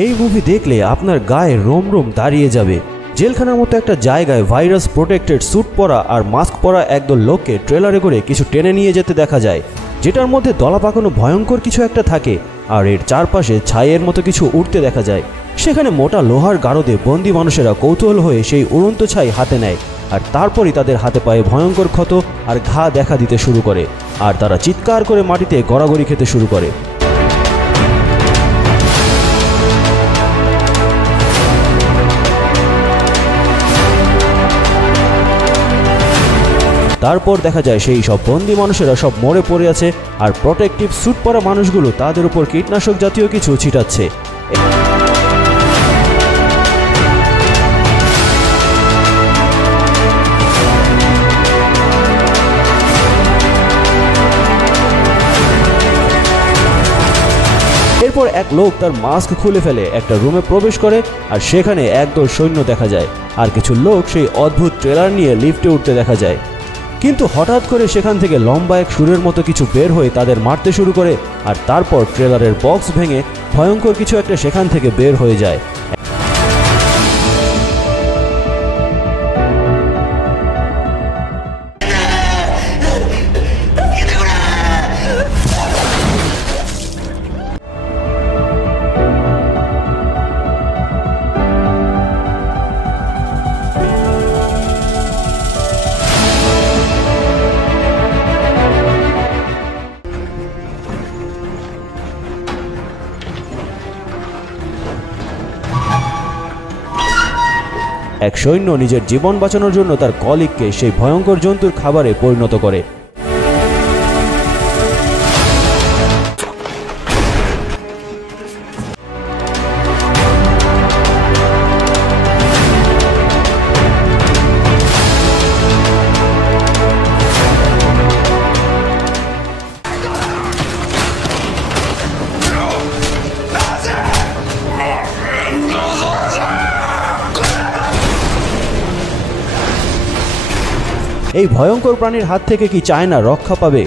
এই মুভি দেখলে আপনার গায়ে রোম রোম দাঁড়িয়ে যাবে। জেলখানার মতো একটা জায়গায় ভাইরাস প্রোটেক্টেড স্যুট পরা আর মাস্ক পরা একদল লোককে ট্রেলারে করে কিছু টেনে নিয়ে যেতে দেখা যায়, যেটার মধ্যে দলা পাকানো ভয়ঙ্কর কিছু একটা থাকে আর এর চারপাশে ছাইয়ের মতো কিছু উঠতে দেখা যায়। সেখানে মোটা লোহার গারদে বন্দি মানুষেরা কৌতূহল হয়ে সেই উড়ন্ত ছাই হাতে নেয় আর তারপরই তাদের হাতে পায়ে ভয়ঙ্কর ক্ষত আর ঘা দেখা দিতে শুরু করে আর তারা চিৎকার করে মাটিতে গড়াগড়ি খেতে শুরু করে। তারপর দেখা যায় সেই সব বন্দি মানুষেরা সব মরে পড়ে আছে আর প্রোটেক্টিভ স্যুট পরা মানুষগুলো তাদের উপর কীটনাশক জাতীয় কিছু ছিটাচ্ছে। এরপর এক লোক তার মাস্ক খুলে ফেলে একটা রুমে প্রবেশ করে আর সেখানে একদল সৈন্য দেখা যায় আর কিছু লোক সেই অদ্ভুত ট্রেলার নিয়ে লিফটে উঠতে দেখা যায়। কিন্তু হঠাৎ করে সেখান থেকে লম্বা এক সুরের মতো কিছু বের হয়ে তাদের মারতে শুরু করে আর তারপর ট্রেলারের বক্স ভেঙে ভয়ঙ্কর কিছু একটা সেখান থেকে বের হয়ে যায়। এক সৈন্য নিজের জীবন বাঁচানোর জন্য তার কলিগকে সেই ভয়ঙ্কর জন্তুর খাবারে পরিণত করে। এই ভয়ঙ্কর প্রাণীর হাত থেকে কি চায়না রক্ষা পাবে?